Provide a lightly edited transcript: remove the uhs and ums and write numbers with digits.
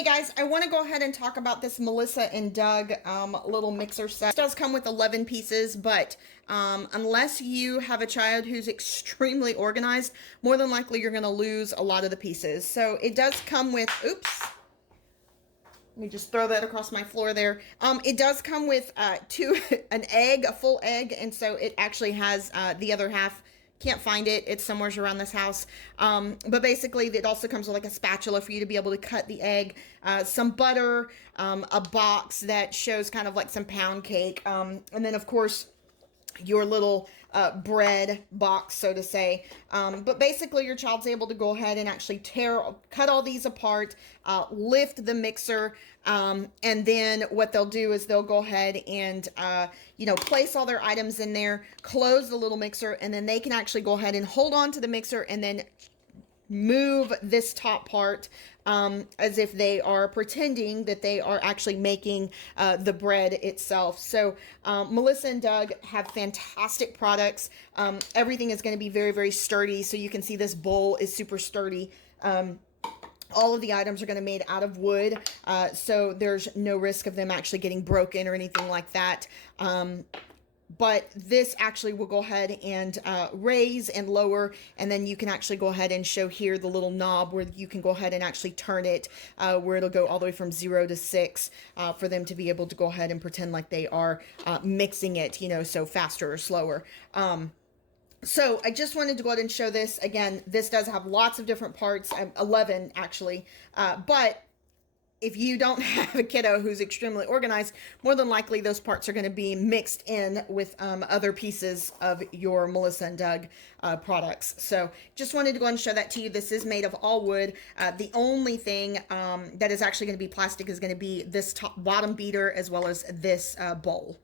Hey guys, I want to go ahead and talk about this Melissa and Doug little mixer set. It does come with 11 pieces, but unless you have a child who's extremely organized, more than likely you're going to lose a lot of the pieces. So it does come with, oops, let me just throw that across my floor there. It does come with an egg, a full egg, and so it actually has the other half. Can't find it. It's somewhere around this house. But basically, it also comes with like a spatula for you to be able to cut the egg, some butter, a box that shows kind of like some pound cake, and then of course your little bread box, so to say. But basically your child's able to go ahead and actually cut all these apart, lift the mixer, and then what they'll do is they'll go ahead and, place all their items in there, close the little mixer, and then they can actually go ahead and hold on to the mixer and then move this top part as if they are pretending that they are actually making the bread itself. So Melissa and Doug have fantastic products. Everything is going to be very, very sturdy. So you can see this bowl is super sturdy. All of the items are going to be made out of wood, so there's no risk of them actually getting broken or anything like that. But this actually will go ahead and raise and lower, and then you can actually go ahead and show here the little knob where you can go ahead and actually turn it, where it'll go all the way from 0 to 6 for them to be able to go ahead and pretend like they are mixing it, so faster or slower. So I just wanted to go ahead and show this. Again, this does have lots of different parts, 11 actually, but if you don't have a kiddo who's extremely organized, more than likely those parts are going to be mixed in with other pieces of your Melissa and Doug products. So just wanted to go ahead and show that to you. This is made of all wood. The only thing that is actually going to be plastic is going to be this bottom beater as well as this bowl.